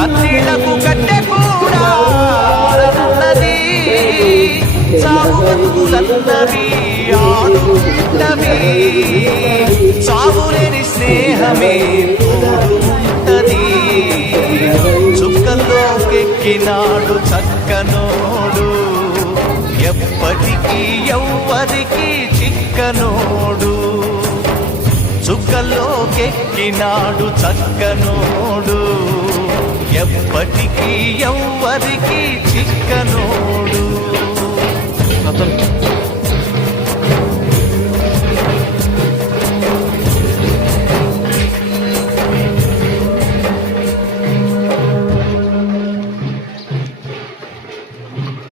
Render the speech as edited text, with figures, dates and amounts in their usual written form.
కన్నీళ్లకు కట్టె కూడా అన్నది, సాగు బతుకులన్నవి ఆడుంటవి, సాగులేని స్నేహమే తోడుంటది. చుక్కల్లోకెక్కినాడు చక్కనోడు, ఎప్పటికీ ఎవ్వరికి చిక్కనోడు. చుక్కల్లోకెక్కినాడు చక్కనోడు, ఎప్పటికీ ఎవ్వరికి చిక్కనోడు.